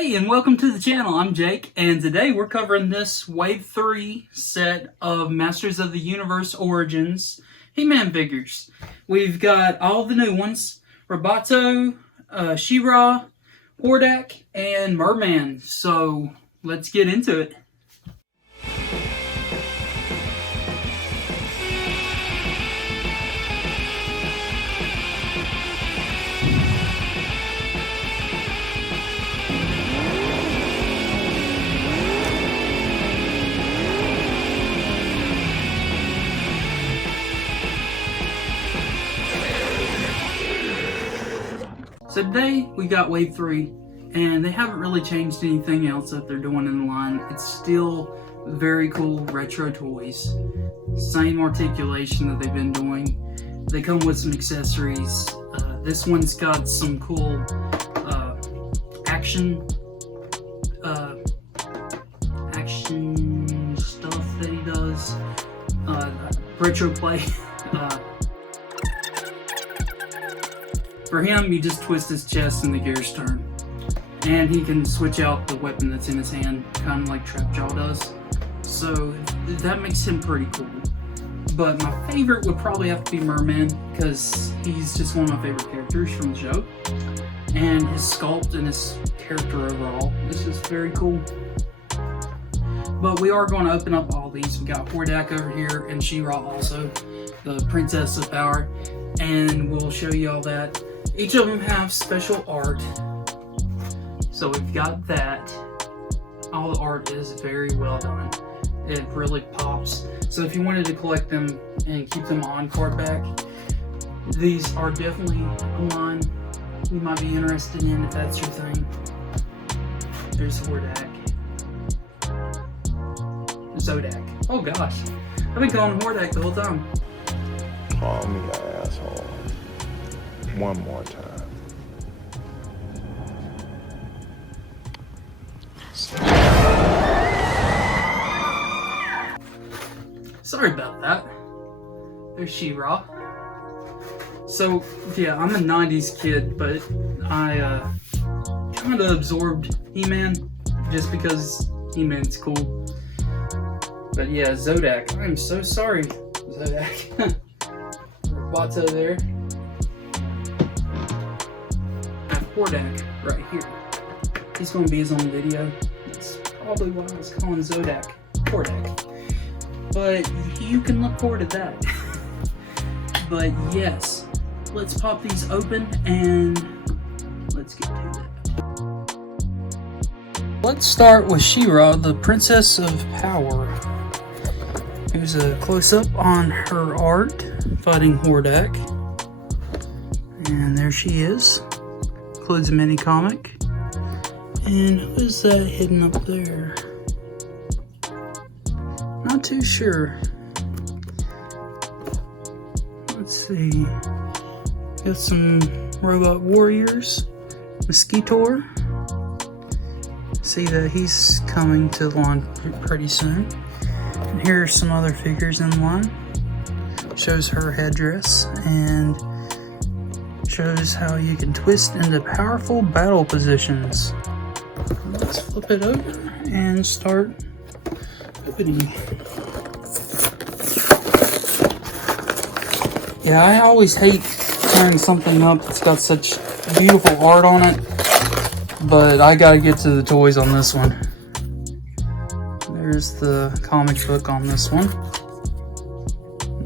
Hey, and welcome to the channel. I'm Jake, and today we're covering this Wave 3 set of Masters of the Universe Origins He-Man figures. We've got all the new ones: Roboto, She-Ra, Zodiac, and Merman. So let's get into it. So today we got Wave 3, and they haven't really changed anything else that they're doing in the line. It's still very cool retro toys. Same articulation that they've been doing. They come with some accessories. This one's got some cool action stuff that he does. Retro play. For him, you just twist his chest and the gears turn. And he can switch out the weapon that's in his hand, kind of like Trapjaw does. So that makes him pretty cool. But my favorite would probably have to be Merman, because he's just one of my favorite characters from the show. And his sculpt and his character overall is just very cool. But we are going to open up all these. We got Zodiac over here and She-Ra also, the Princess of Power. And we'll show you all that. Each of them have special art. So we've got that. All the art is very well done. It really pops. So if you wanted to collect them and keep them on card back, these are definitely a line you might be interested in if that's your thing. There's Zodiac. Zodiac. Oh gosh. I've been calling him Zodiac the whole time. Call me an asshole. One more time. Sorry about that. There's She-Ra. So, yeah, I'm a 90s kid, but I kind of absorbed He-Man just because He-Man's cool. But yeah, Zodiac. I'm so sorry, Zodiac. Roboto there. I have Zodiac right here. He's going to be his own video. That's probably why I was calling Zodiac Zodiac. But you can look forward to that. But yes, let's pop these open and let's get to that. Let's start with She-Ra, the Princess of Power. Here's a close-up on her art, fighting Zodiac. And there she is. Includes a mini comic. And who is that hidden up there? Not too sure. Let's see. Got some robot warriors. Skeletor. See that he's coming to the line pretty soon. And here are some other figures in line. Shows her headdress and shows how you can twist into powerful battle positions. Let's flip it over and start opening. Yeah, I always hate tearing something up that's got such beautiful art on it, but I gotta get to the toys on this one. There's the comic book on this one.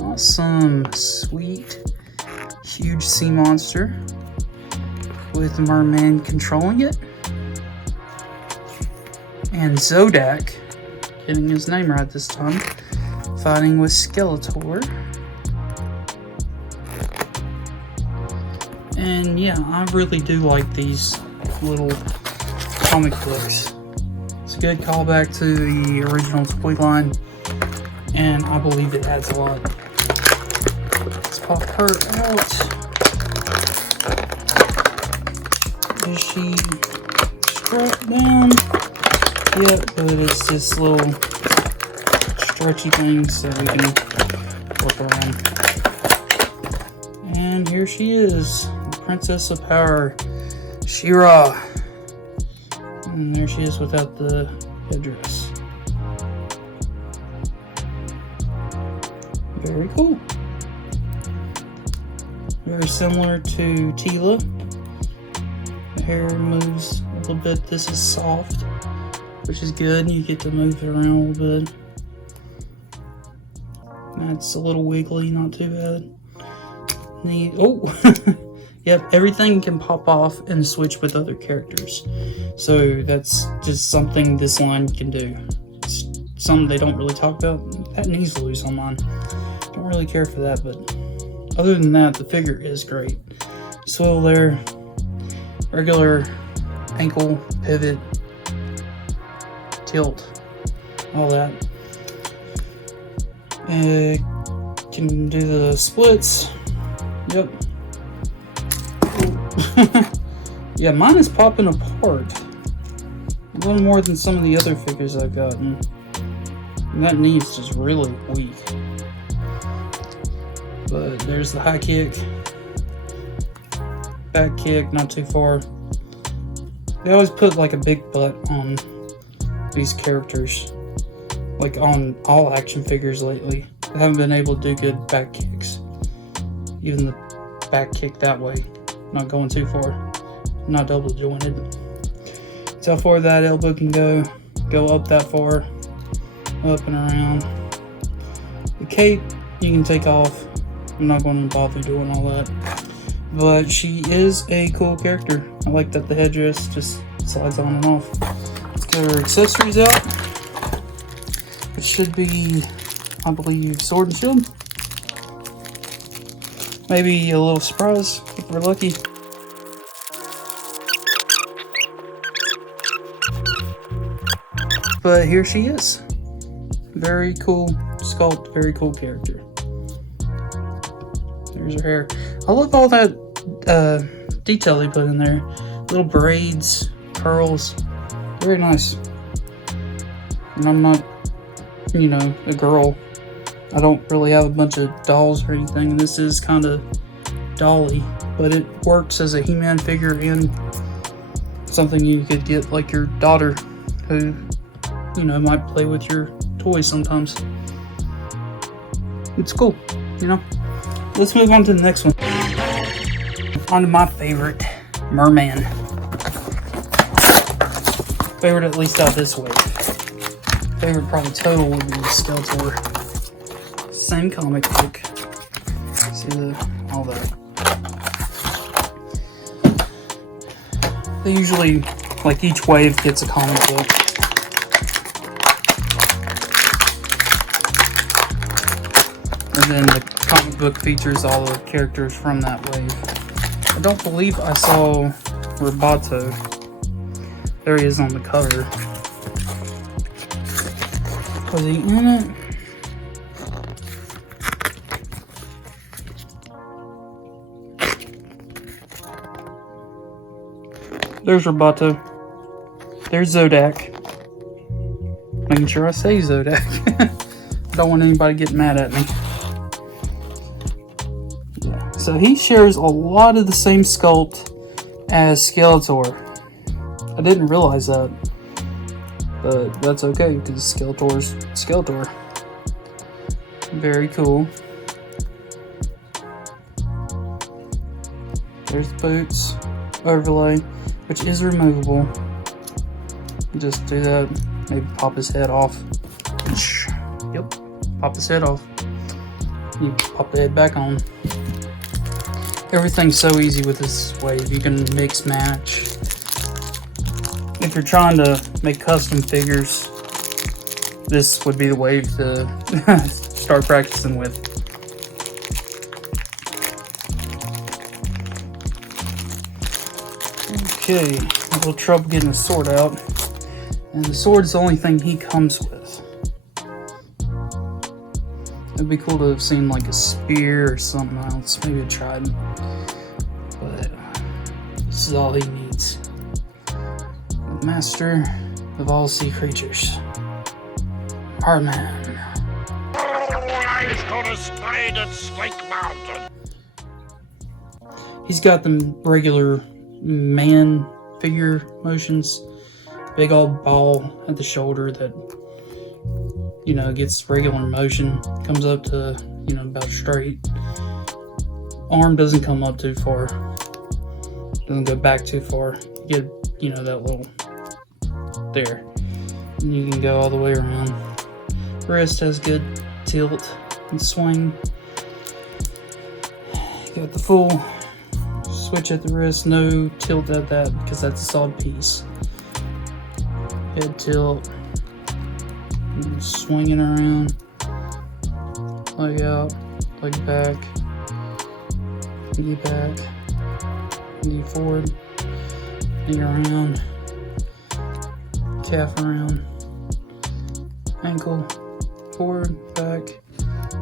Awesome, sweet, huge sea monster with Merman controlling it. And Zodiac, getting his name right this time, fighting with Skeletor. And yeah, I really do like these little comic books. It's a good callback to the original toy line, and I believe it adds a lot. Let's pop her out. Is she strapped down? Yep, but it's this little stretchy thing so we can work around. And here she is, the Princess of Power, She-Ra. And there she is without the headdress. Very cool. Very similar to Tila. The hair moves a little bit. This is soft, which is good. You get to move it around a little bit. That's a little wiggly, not too bad. Oh! Yep, everything can pop off and switch with other characters. So that's just something this line can do. It's something they don't really talk about. That knee's loose on mine. Don't really care for that, but other than that, the figure is great. Swivel there, regular ankle, pivot, tilt, all that. Can do the splits. Yep. Yeah, mine is popping apart a little more than some of the other figures I've gotten. And that knee is just really weak. But there's the high kick. Back kick, not too far. They always put like a big butt on these characters. Like on all action figures lately. I haven't been able to do good back kicks. Even the back kick that way. Not going too far. Not double jointed. That's how far that elbow can go. Go up that far. Up and around. The cape you can take off. I'm not going to bother doing all that. But she is a cool character. I like that the headdress just slides on and off. Let's get her accessories out. It should be, I believe, sword and shield. Maybe a little surprise if we're lucky. But here she is. Very cool sculpt, very cool character. There's her hair. I love all that detail they put in there. Little braids, curls. Very nice. And I'm not, you know, a girl. I don't really have a bunch of dolls or anything. This is kind of dolly, but it works as a He-Man figure and something you could get like your daughter who, you know, might play with your toys sometimes. It's cool, you know. Let's move on to the next one. On to my favorite, Merman. Favorite at least out this way. Favorite probably total would be Skeletor. Same comic book. See all that. They usually, like each wave gets a comic book. And then the comic book features all the characters from that wave. I don't believe I saw Roboto. There he is on the cover. Was he in it? There's Roboto. There's Zodiac. Making sure I say Zodiac. Don't want anybody getting mad at me. Yeah. So he shares a lot of the same sculpt as Skeletor. I didn't realize that. But that's okay, because Skeletor's Skeletor. Very cool. There's the boots. Overlay. Which is removable. Just do that. Maybe pop his head off. Yep. Pop his head off. You pop the head back on. Everything's so easy with this wave. You can mix match. If you're trying to make custom figures, this would be the wave to start practicing with. Okay, a little trouble getting the sword out. And the sword's the only thing he comes with. It'd be cool to have seen like a spear or something else. Maybe a trident. But this is all he needs. The master of all sea creatures. Merman. He's got the regular man figure motions. big old ball at the shoulder that, you know, gets regular motion, comes up to, you know, about straight. Arm doesn't come up too far, doesn't go back too far. You get, you know, that little there, and you can go all the way around. Wrist has good tilt and swing. Got the full switch at the wrist, no tilt at that because that's a solid piece. Head tilt, swinging around, leg out, leg back, knee back, knee forward, knee around, calf around, ankle forward, back,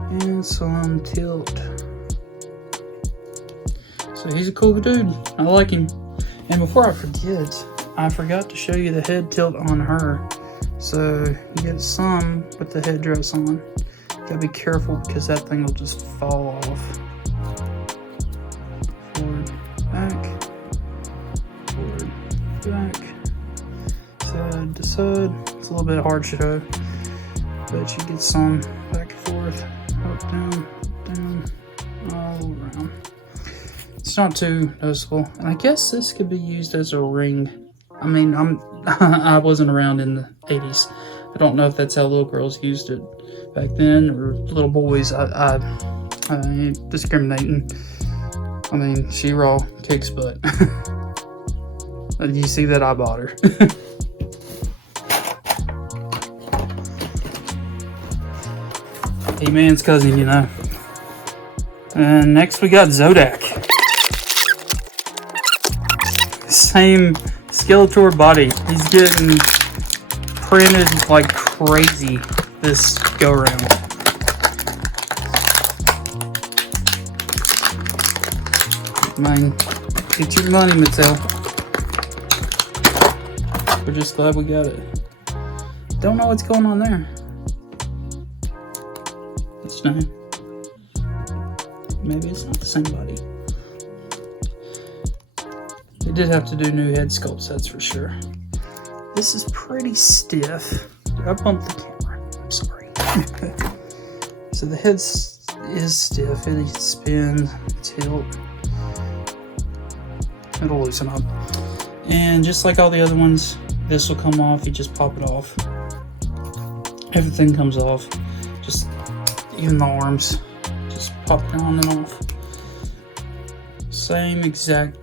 and some tilt. So he's a cool dude. I like him. And before I forget, I forgot to show you the head tilt on her. So you get some with the headdress on. Gotta be careful because that thing will just fall off. Forward, back, forward, back, side to side. It's a little bit hard to show, but you get some back and forth, up, down, all around. It's not too noticeable, and I guess this could be used as a ring. I mean, I wasn't around in the 80s. I don't know if that's how little girls used it back then, or little boys. I ain't discriminating. I mean, she raw kicks butt. You see that I bought her. He-Man's cousin, you know. And next we got Zodiac. Same Skeletor body. He's getting printed like crazy this go around. Man, get your money, Mattel. We're just glad we got it. Don't know what's going on there. It's not. Maybe it's not the same body. They did have to do new head sculpts, that's for sure. This is pretty stiff. I bumped the camera. I'm sorry. So the head is stiff. It needs to spin, tilt. It'll loosen up. And just like all the other ones, this will come off. You just pop it off. Everything comes off. Just even the arms. Just pop it on and off. Same exact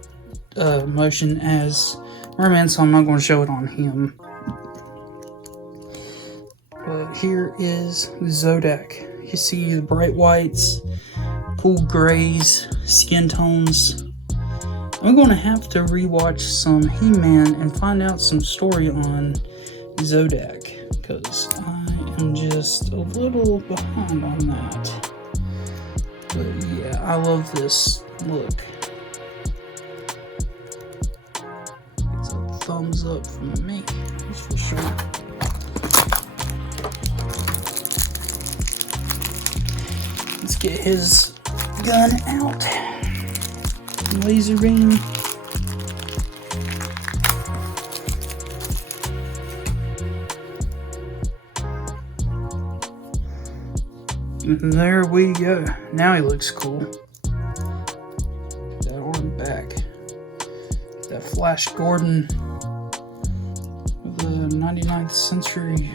motion as Merman, so I'm not going to show it on him. But here is Zodiac. You see the bright whites, cool grays, skin tones. I'm going to have to rewatch some He-Man and find out some story on Zodiac, because I am just a little behind on that. But yeah, I love this look. It's a thumbs up from me, that's for sure. Let's get his gun out. Laser beam. And there we go. Now he looks cool. That arm back. That Flash Gordon of the 99th century.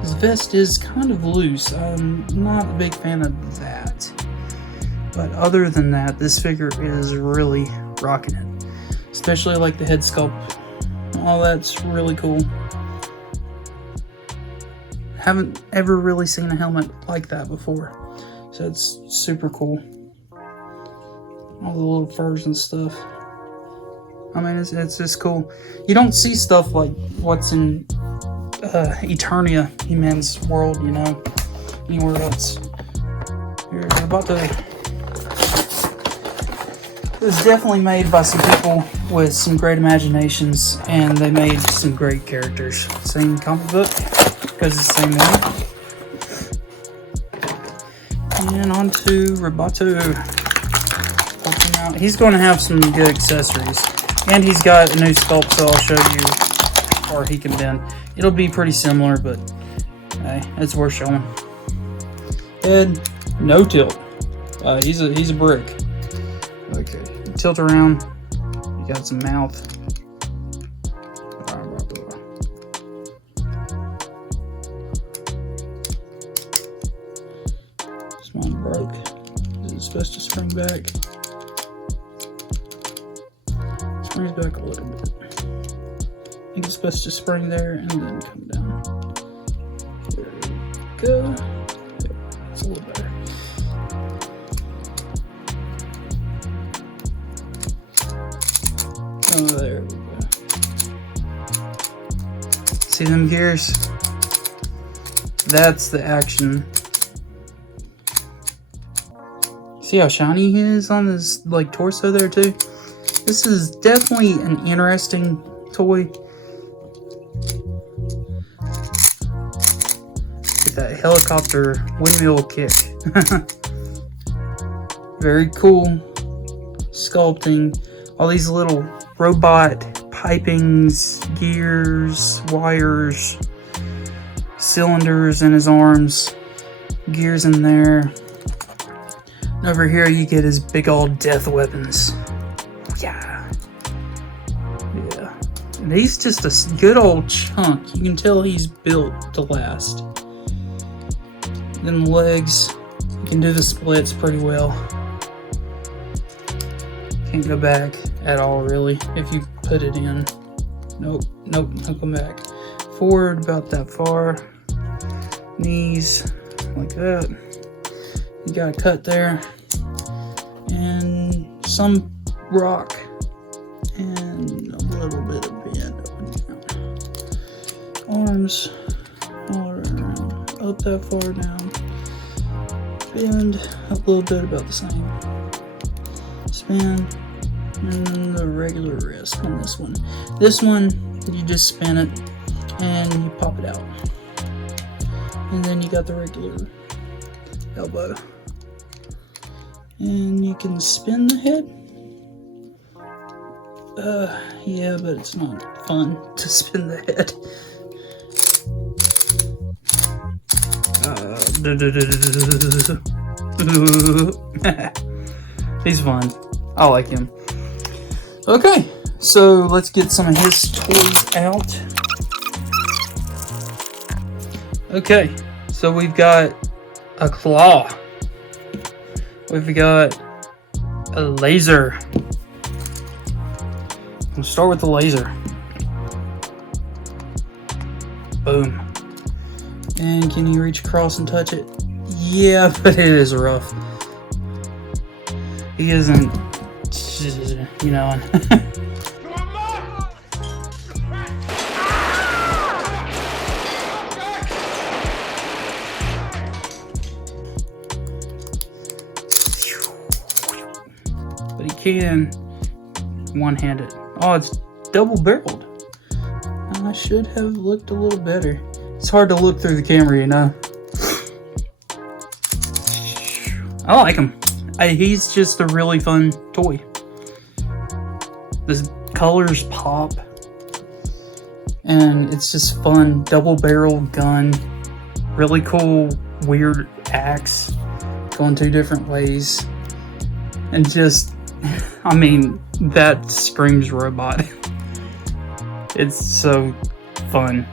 His vest is kind of loose. I'm not a big fan of that. But other than that, this figure is really rocking it. Especially like the head sculpt. Oh, that's really cool. Haven't ever really seen a helmet like that before. So it's super cool. All the little furs and stuff. I mean, it's just cool. You don't see stuff like what's in Eternia, He-Man's world, you know, anywhere else. Here, Roboto. It was definitely made by some people with some great imaginations, and they made some great characters. Same comic book, because it's the same one. And And on to Roboto. He's going to have some good accessories. And he's got a new sculpt, so I'll show you how far he can bend. It'll be pretty similar, but hey, it's worth showing. Head, no tilt. He's a brick. Okay, tilt around. You got some mouth. This one broke. Is it supposed to spring back? Springs back a little bit. I think it's supposed to spring there and then come down. There we go. It's a little better. Oh, there we go. See them gears? That's the action. See how shiny he is on his like torso there too? This is definitely an interesting toy. Get that helicopter windmill kick. Very cool sculpting. All these little robot pipings, gears, wires, cylinders in his arms, gears in there. And over here you get his big old death weapons. Yeah. Yeah. And he's just a good old chunk. You can tell he's built to last. Then legs, you can do the splits pretty well. Can't go back at all really if you put it in. Nope, nope, no come back. Forward about that far. Knees, like that. You got a cut there. And some rock. And a little bit of bend up and down. Arms all around. Up that far down. Bend a little bit about the same. Spin. And the regular wrist on this one. This one, you just spin it and you pop it out. And then you got the regular elbow. And you can spin the head. Yeah, but it's not fun to spin the head. He's fun. I like him. Okay, so let's get some of his toys out. Okay, so we've got a claw. We've got a laser. We'll start with the laser. Boom. And can you reach across and touch it? Yeah, but it is rough. He isn't, you know. But he can one-hand it. Oh, it's double-barreled. I should have looked a little better. It's hard to look through the camera, you know. I like him. He's just a really fun toy. The colors pop. And it's just fun. Double-barrel gun. Really cool, weird axe. Going two different ways. And just, I mean, that screams robot. It's so fun.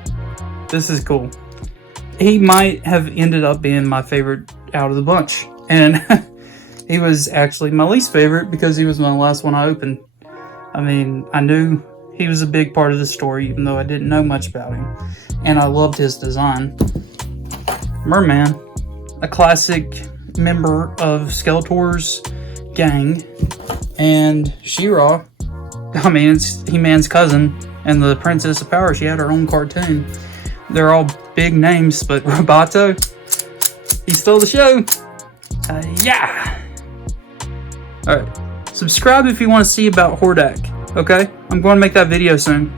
This is cool. He might have ended up being my favorite out of the bunch. And he was actually my least favorite because he was my last one I opened. I mean, I knew he was a big part of the story, even though I didn't know much about him. And I loved his design. Merman, a classic member of Skeletor's gang. And She-Ra, I mean, it's He-Man's cousin. And the Princess of Power, she had her own cartoon. They're all big names, but Roboto, he stole the show. Yeah. Alright. Subscribe if you want to see about Hordak. Okay? I'm going to make that video soon.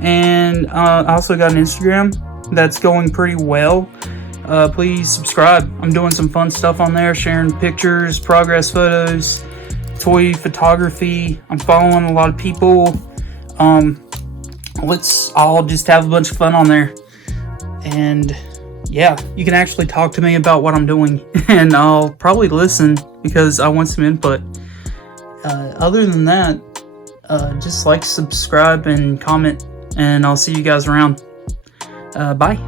And I also got an Instagram that's going pretty well. please subscribe. I'm doing some fun stuff on there, sharing pictures, progress photos, toy photography. I'm following a lot of people. Let's all just have a bunch of fun on there. And yeah, you can actually talk to me about what I'm doing, and I'll probably listen because I want some input. Other than that, just like, subscribe, and comment, and I'll see you guys around. Bye.